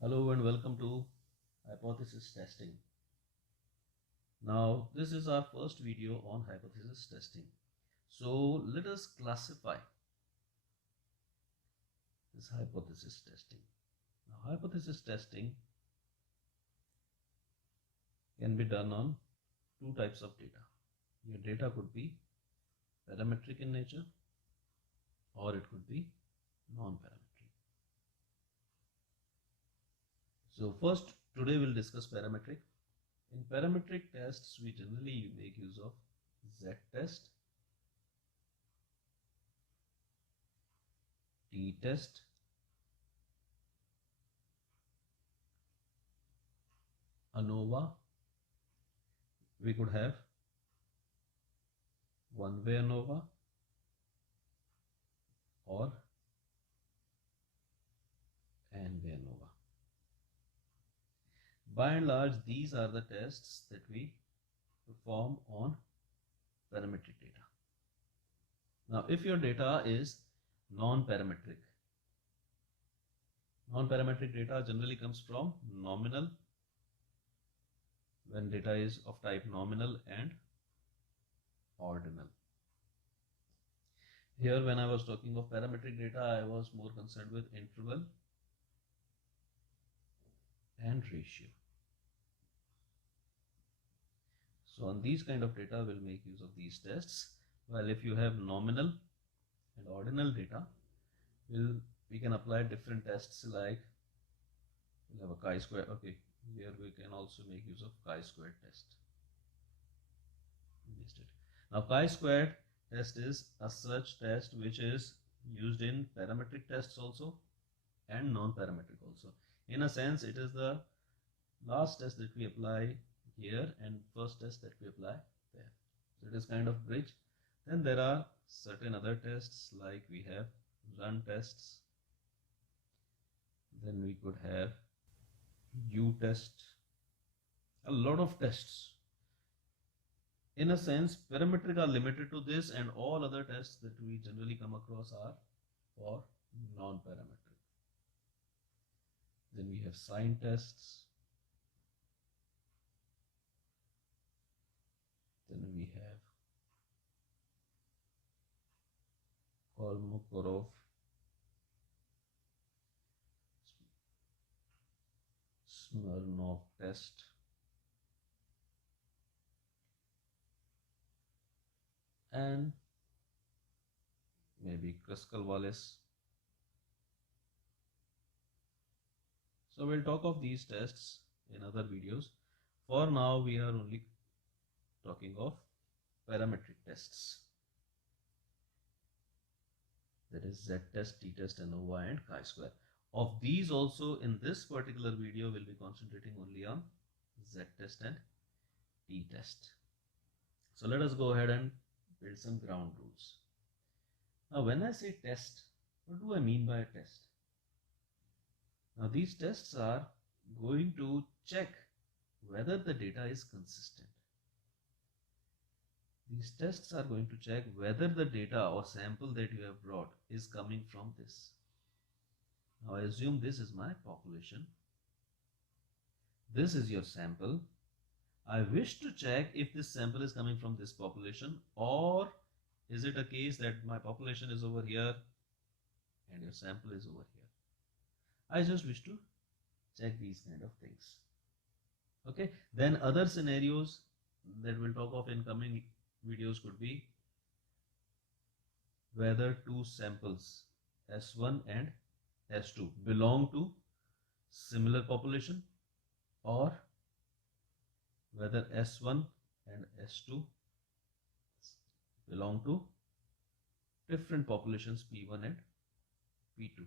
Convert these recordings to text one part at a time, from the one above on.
Hello and welcome to hypothesis testing. Now this is our first video on hypothesis testing. So let us classify this hypothesis testing. Now hypothesis testing can be done on two types of data. Your data could be parametric in nature or it could be non-parametric. So first today we'll discuss parametric. In parametric tests, we generally make use of z-test, t-test, ANOVA. We could have one-way ANOVA or n-way ANOVA. By and large, these are the tests that we perform on parametric data. Now, if your data is non-parametric data generally comes from nominal, when data is of type nominal and ordinal. Here, when I was talking of parametric data, I was more concerned with interval and ratio. So on these kind of data, we'll make use of these tests. While if you have nominal and ordinal data, we can apply different tests, like we'll have a chi-square. Okay, here we can also make use of chi-square test. Now chi-square test is a such test which is used in parametric tests also and non-parametric also. In a sense, it is the last test that we apply here and first test that we apply there. So it is kind of bridge. Then there are certain other tests, like we have run tests. Then we could have U-test. A lot of tests. In a sense, parametric are limited to this, and all other tests that we generally come across are for non-parametric. Then we have sign tests. Then we have Kolmogorov, Smirnov test, and maybe Kruskal-Wallis. So we'll talk of these tests in other videos. For now, we are only talking of parametric tests. That is z-test, t-test, ANOVA, and chi-square. Of these also, in this particular video, we'll be concentrating only on z-test and t-test. So let us go ahead and build some ground rules. Now, when I say test, what do I mean by a test? Now, these tests are going to check whether the data is consistent. These tests are going to check whether the data or sample that you have brought is coming from this. Now I assume this is my population. This is your sample. I wish to check if this sample is coming from this population, or is it a case that my population is over here and your sample is over here. I just wish to check these kind of things. Okay, then other scenarios that we'll talk of in coming videos could be whether two samples S1 and S2 belong to similar population, or whether S1 and S2 belong to different populations P1 and P2.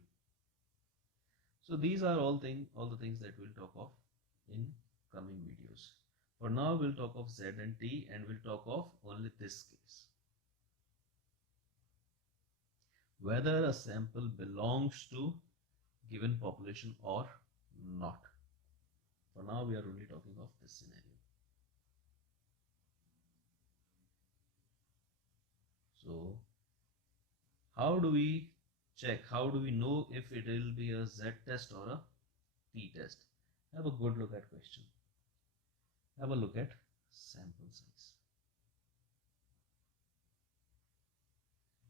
So these are all the things that we'll talk of in coming videos. For now, we'll talk of Z and T, and we'll talk of only this case. Whether a sample belongs to given population or not. For now, we are only talking of this scenario. So, how do we check? How do we know if it will be a Z test or a t-test. Have a good look at question. Have a look at sample size.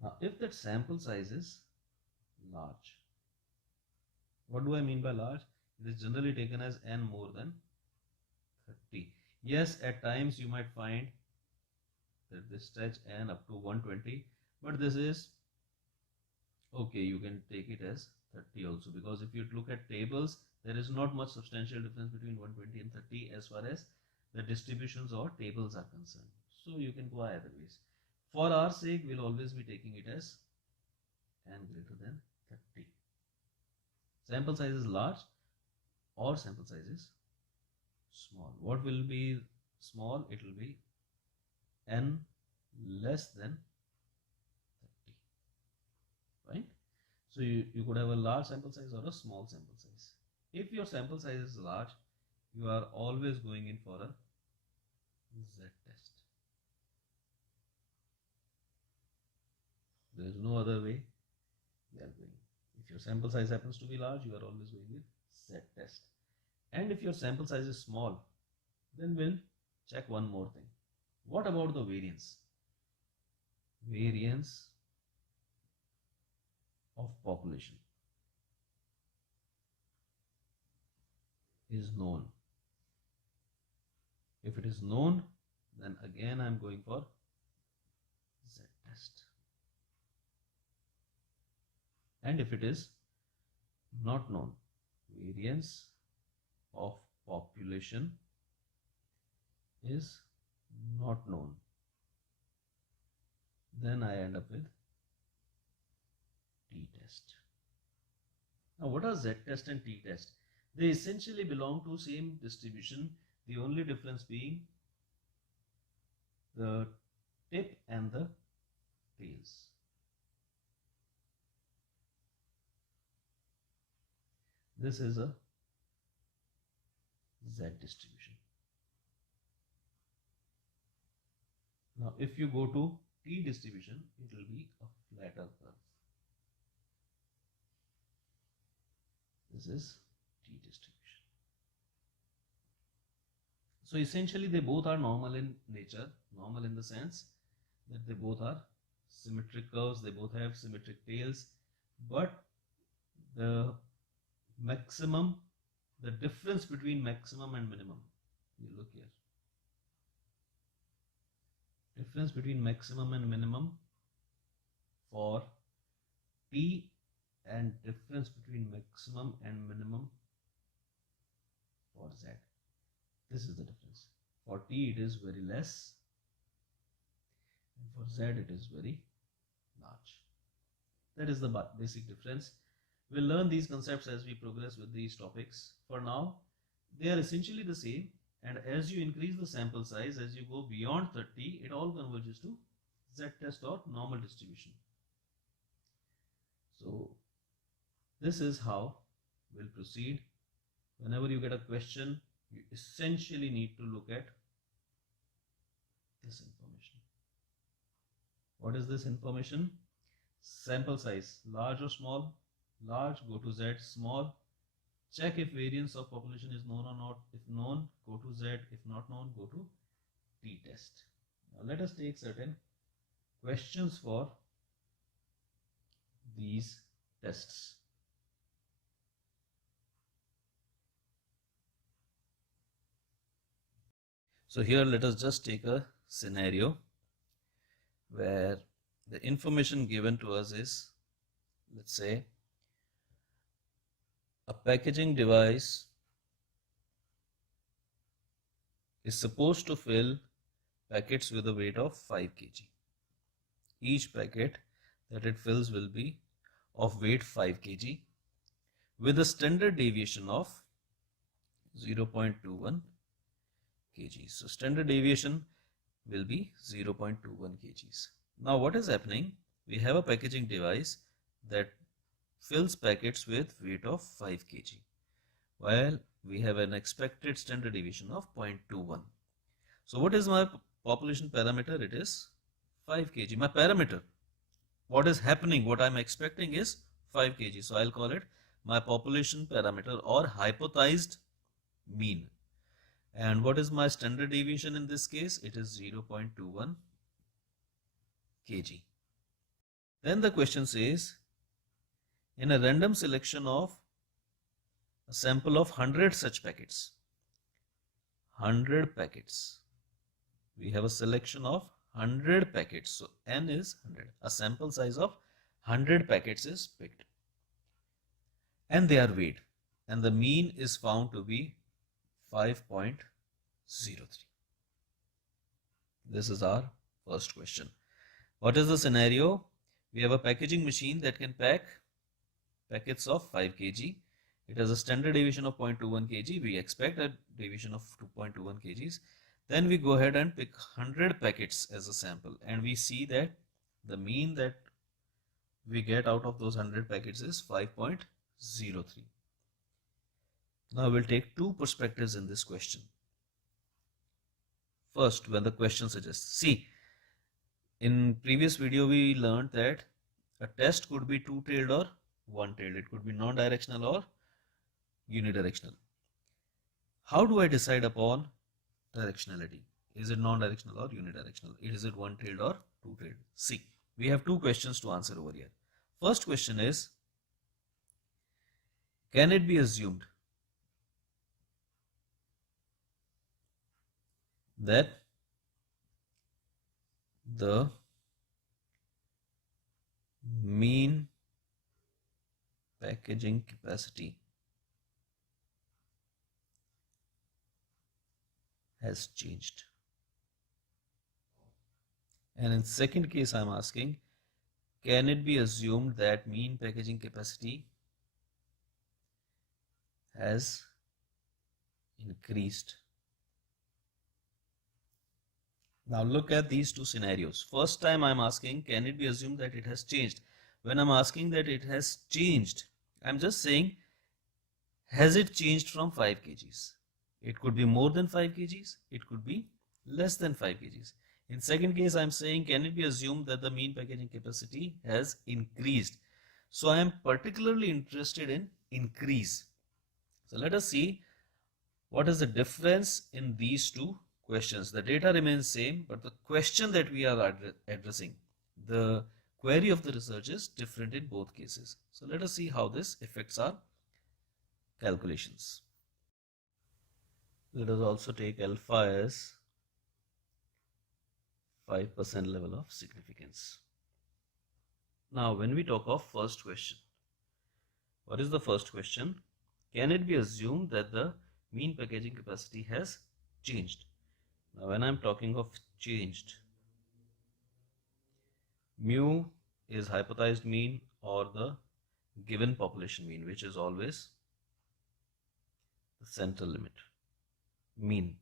Now, if that sample size is large, what do I mean by large? It is generally taken as n more than 30. Yes, at times you might find that this stretch n up to 120, but this is okay. You can take it as 30 also, because if you look at tables, there is not much substantial difference between 120 and 30 as far as the distributions or tables are concerned. So you can go either ways. For our sake, we'll always be taking it as n greater than 30. Sample size is large or sample size is small. What will be small? It will be n less than 30, right? So you could have a large sample size or a small sample size. If your sample size is large, you are always going in for a z-test. There is no other way we are going. If your sample size happens to be large, you are always going with z-test. And if your sample size is small, then we'll check one more thing. What about the variance? Variance of population is known. If it is known, then again I am going for z-test. And if it is not known, variance of population is not known, then I end up with t-test. Now, what are z-test and t-test? They essentially belong to same distribution, the only difference being the tip and the tails. This is a z distribution. Now, if you go to t distribution, it will be a flatter curve. This is t distribution. So essentially they both are normal in nature, normal in the sense that they both are symmetric curves, they both have symmetric tails, but the maximum, the difference between maximum and minimum, you look here, difference between maximum and minimum for t and difference between maximum and minimum for z. This is the difference. For t it is very less, and for z it is very large. That is the basic difference. We'll learn these concepts as we progress with these topics. For now, they are essentially the same, and as you increase the sample size, as you go beyond 30, it all converges to z-test or normal distribution. So this is how we'll proceed. Whenever you get a question, you essentially need to look at this information. What is this information? Sample size, large or small? Large, go to z. Small, check if variance of population is known or not. If known, go to z. If not known, go to t-test. Now let us take certain questions for these tests. So here let us just take a scenario where the information given to us is, let's say, a packaging device is supposed to fill packets with a weight of 5 kg. Each packet that it fills will be of weight 5 kg with a standard deviation of 0.21 kg. So standard deviation will be 0.21 kgs. Now what is happening? We have a packaging device that fills packets with weight of 5 kg, while we have an expected standard deviation of 0.21. So what is my population parameter? It is 5 kg. My parameter, what is happening, what I am expecting is 5 kg. So I'll call it my population parameter or hypothesized mean. And what is my standard deviation in this case? It is 0.21 kg. Then the question says, in a random selection of a sample of 100 such packets, 100 packets, we have a selection of 100 packets, so n is 100, a sample size of 100 packets is picked and they are weighed and the mean is found to be 5.03. This is our first question. What is the scenario? We have a packaging machine that can pack packets of 5 kg. It has a standard deviation of 0.21 kg. We expect a deviation of 2.21 kgs. Then we go ahead and pick 100 packets as a sample and we see that the mean that we get out of those 100 packets is 5.03. Now we'll take two perspectives in this question. First, when the question suggests, see, in previous video we learned that a test could be two-tailed or one-tailed. It could be non-directional or unidirectional. How do I decide upon directionality? Is it non-directional or unidirectional? Is it one-tailed or two-tailed? See, we have two questions to answer over here. First question is, can it be assumed that the mean packaging capacity has changed? And in second case, I'm asking, can it be assumed that mean packaging capacity has increased? Now look at these two scenarios. First time I'm asking, can it be assumed that it has changed? When I'm asking that it has changed, I'm just saying, has it changed from 5 kgs? It could be more than 5 kgs. It could be less than 5 kgs. In second case, I'm saying, can it be assumed that the mean packaging capacity has increased? So I am particularly interested in increase. So let us see what is the difference in these two questions. The data remains same, but the question that we are addressing, the query of the research is different in both cases. So let us see how this affects our calculations. Let us also take alpha as 5% level of significance. Now when we talk of first question, what is the first question? Can it be assumed that the mean packaging capacity has changed? Now when I'm talking of changed, mu is hypothesized mean or the given population mean, which is always the central limit. Mean,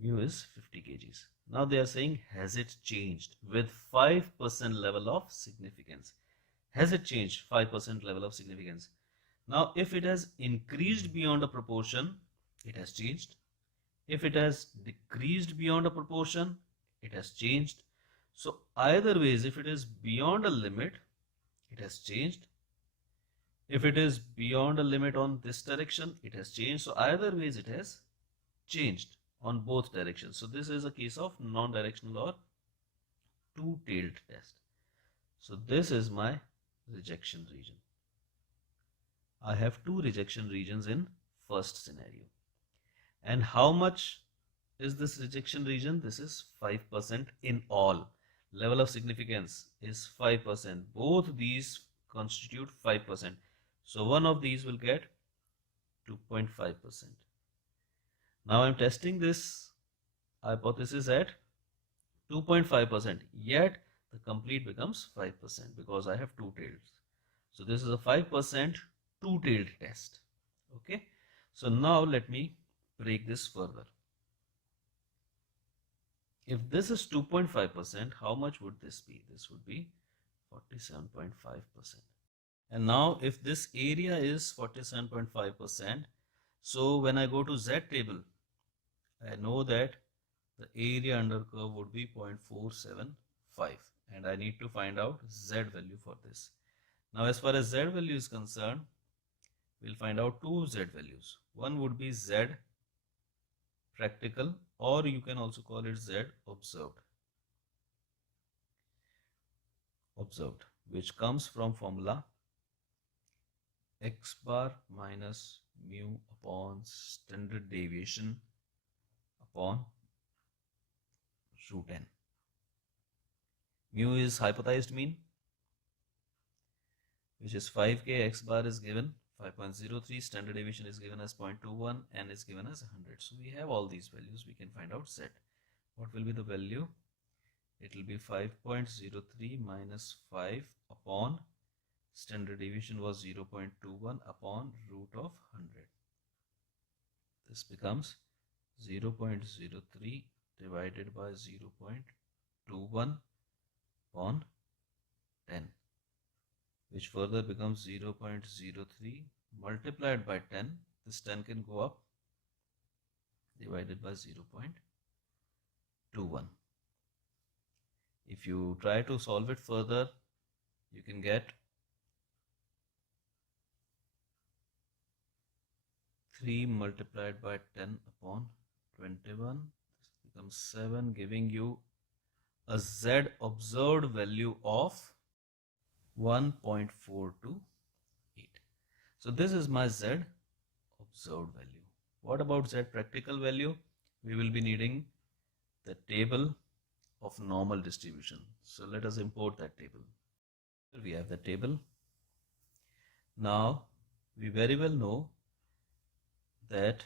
mu is 50 kgs. Now they are saying, has it changed with 5% level of significance? Has it changed 5% level of significance? Now if it has increased beyond a proportion, it has changed. If it has decreased beyond a proportion, it has changed. So either ways, if it is beyond a limit, it has changed. If it is beyond a limit on this direction, it has changed. So either ways, it has changed on both directions. So this is a case of non-directional or two-tailed test. So this is my rejection region. I have two rejection regions in first scenario. And how much is this rejection region? This is 5% in all. Level of significance is 5%. Both these constitute 5%. So one of these will get 2.5%. Now I'm testing this hypothesis at 2.5%. Yet the complete becomes 5% because I have two tails. So this is a 5% two-tailed test. Okay. So now let me break this further. If this is 2.5%, how much would this be? This would be 47.5%. And now if this area is 47.5%, so when I go to Z table, I know that the area under curve would be 0.475 and I need to find out Z value for this. Now as far as Z value is concerned, we'll find out two Z values. One would be Z practical, or you can also call it Z observed. Observed, which comes from formula x bar minus mu upon standard deviation upon root n. Mu is hypothesized mean, which is 5k, x bar is given 5.03, standard deviation is given as 0.21, n is given as 100. So we have all these values, we can find out Z. What will be the value? It will be 5.03 minus 5 upon standard deviation was 0.21 upon root of 100. This becomes 0.03 divided by 0.21 upon 10, which further becomes 0.03 multiplied by 10. This 10 can go up, divided by 0.21. If you try to solve it further, you can get 3 multiplied by 10 upon 21. This becomes 7, giving you a Z observed value of 1.428. So this is my Z observed value. What about Z practical value? We will be needing the table of normal distribution. So let us import that table. We have the table. Now we very well know that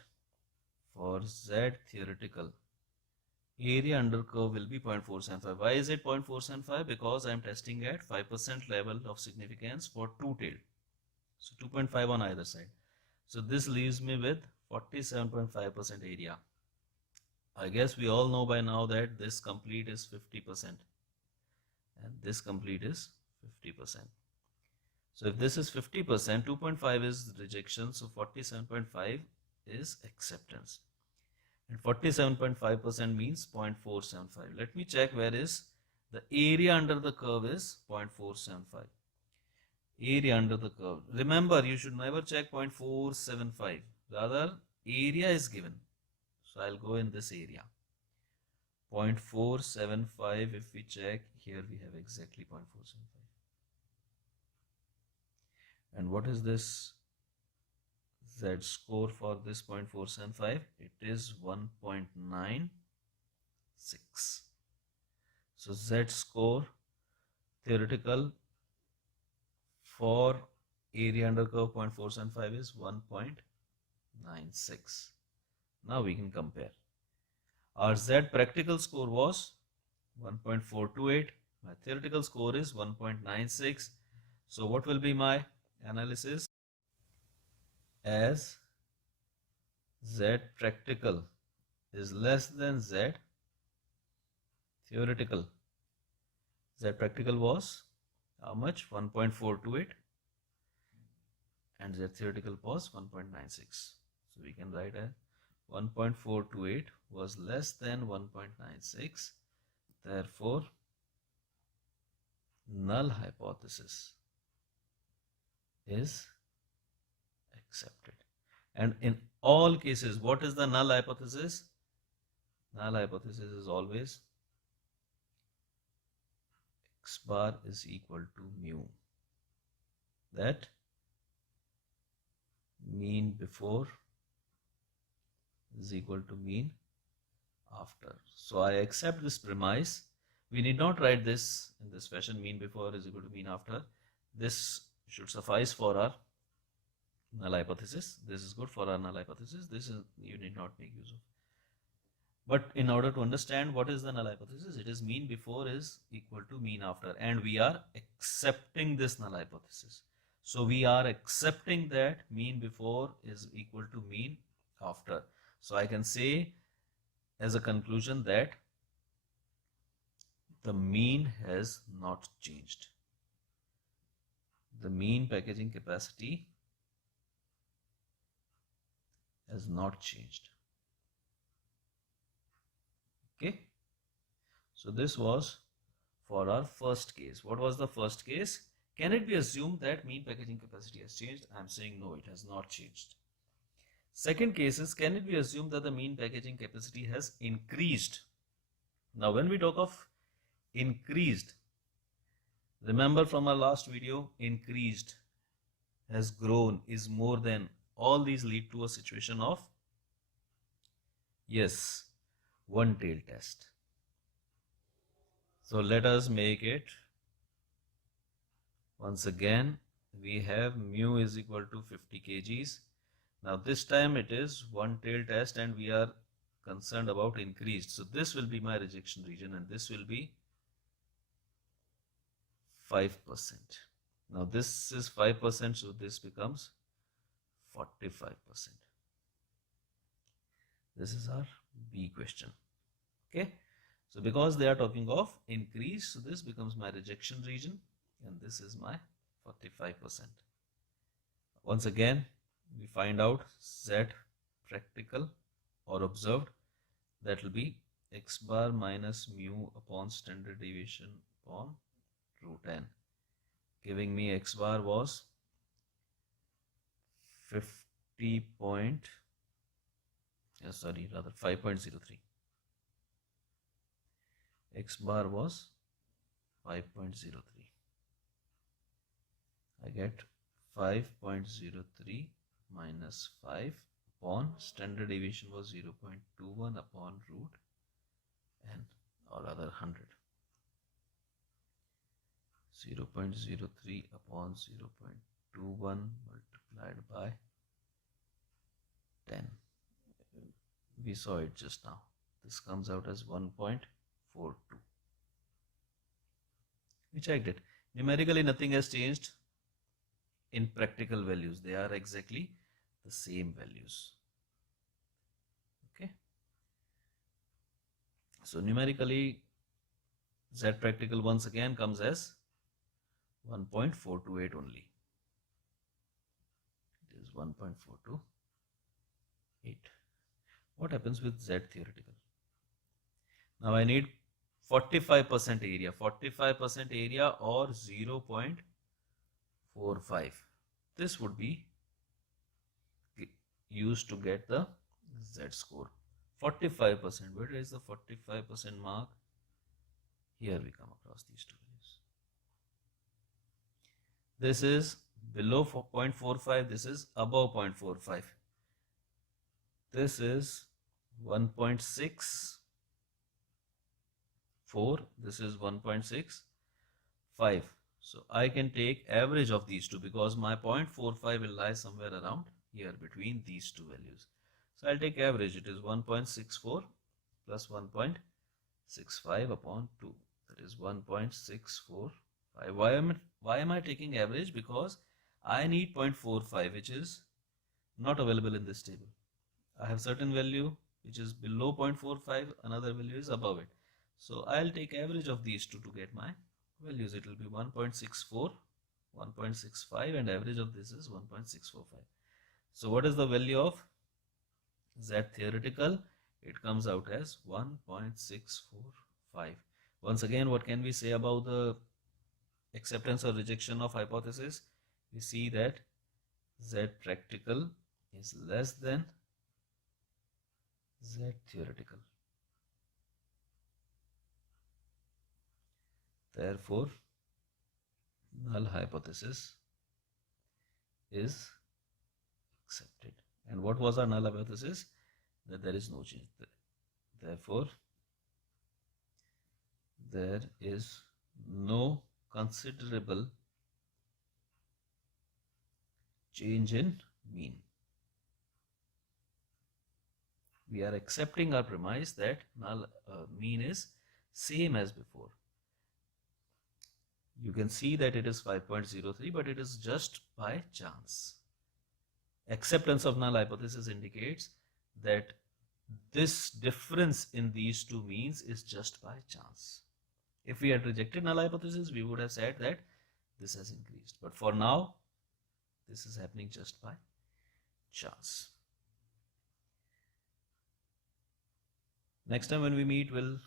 for Z theoretical, area under curve will be 0.475. Why is it 0.475? Because I am testing at 5% level of significance for two-tailed. So 2.5 on either side. So this leaves me with 47.5% area. I guess we all know by now that this complete is 50% and this complete is 50%. So if this is 50%, 2.5 is rejection, so 47.5 is acceptance. And 47.5% means 0.475. Let me check where is the area under the curve is 0.475. Area under the curve. Remember, you should never check 0.475. Rather, area is given. So I'll go in this area. 0.475, if we check, here we have exactly 0.475. And what is this Z score for this 0.475? It is 1.96. So Z score theoretical for area under curve 0.475 is 1.96. Now we can compare. Our Z practical score was 1.428. My theoretical score is 1.96. So what will be my analysis? As Z practical is less than Z theoretical. Z practical was how much? 1.428 and Z theoretical was 1.96. So we can write a 1.428 was less than 1.96. Therefore, null hypothesis is accepted. And in all cases, what is the null hypothesis? Null hypothesis is always x bar is equal to mu. That mean before is equal to mean after. So I accept this premise. We need not write this in this fashion, mean before is equal to mean after. This should suffice for our null hypothesis. This is good for our null hypothesis. This is you need not make use of. But in order to understand what is the null hypothesis, it is mean before is equal to mean after, and we are accepting this null hypothesis. So we are accepting that mean before is equal to mean after. So I can say as a conclusion that the mean has not changed. The mean packaging capacity has not changed. Okay. So this was for our first case. What was the first case? Can it be assumed that mean packaging capacity has changed? I am saying no, it has not changed. Second case is, can it be assumed that the mean packaging capacity has increased? Now when we talk of increased, remember from our last video, increased, has grown, is more than, all these lead to a situation of, yes, one tail test. So let us make it. Once again, we have mu is equal to 50 kgs. Now this time it is one tail test and we are concerned about increased. So this will be my rejection region and this will be 5%. Now this is 5%, so this becomes 45%. This is our B question. Okay. So because they are talking of increase, so this becomes my rejection region and this is my 45%. Once again, we find out Z practical or observed, that will be x bar minus mu upon standard deviation upon root n, giving me x bar was 5.03. X bar was 5.03. I get 5.03 minus 5 upon standard deviation was 0.21 upon root n, or rather 100. 0.03 upon 0.21 multiplied by 10. We saw it just now. This comes out as 1.42. We checked it. Numerically, nothing has changed. In practical values, they are exactly the same values. Okay. So numerically, Z practical once again comes as 1.428 only. It is 1.428. What happens with Z theoretical? Now I need 45% area. 45% area or 0.45. This would be used to get the Z score. 45%. Where is the 45% mark? Here we come across these two values. This is below 0.45. This is above 0.45. This is 1.64. This is 1.65. So I can take average of these two because my 0.45 will lie somewhere around here between these two values. So I'll take average. It is 1.64 plus 1.65 upon 2. That is 1.645. Why am I taking average? Because I need 0.45, which is not available in this table. I have certain value which is below 0.45, another value is above it. So I'll take average of these two to get my values. It will be 1.64, 1.65 and average of this is 1.645. So what is the value of Z theoretical? It comes out as 1.645. Once again, what can we say about the acceptance or rejection of hypothesis? We see that Z practical is less than Z theoretical. Therefore, null hypothesis is accepted. And what was our null hypothesis? That there is no change. Therefore, there is no considerable change in mean. We are accepting our premise that null mean is same as before. You can see that it is 5.03, but it is just by chance. Acceptance of null hypothesis indicates that this difference in these two means is just by chance. If we had rejected null hypothesis, we would have said that this has increased. But for now, this is happening just by chance. Next time when we meet, we'll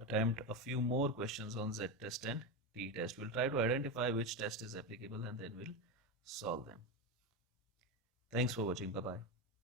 attempt a few more questions on Z-test and t-test. We'll try to identify which test is applicable and then we'll solve them. Thanks for watching. Bye-bye.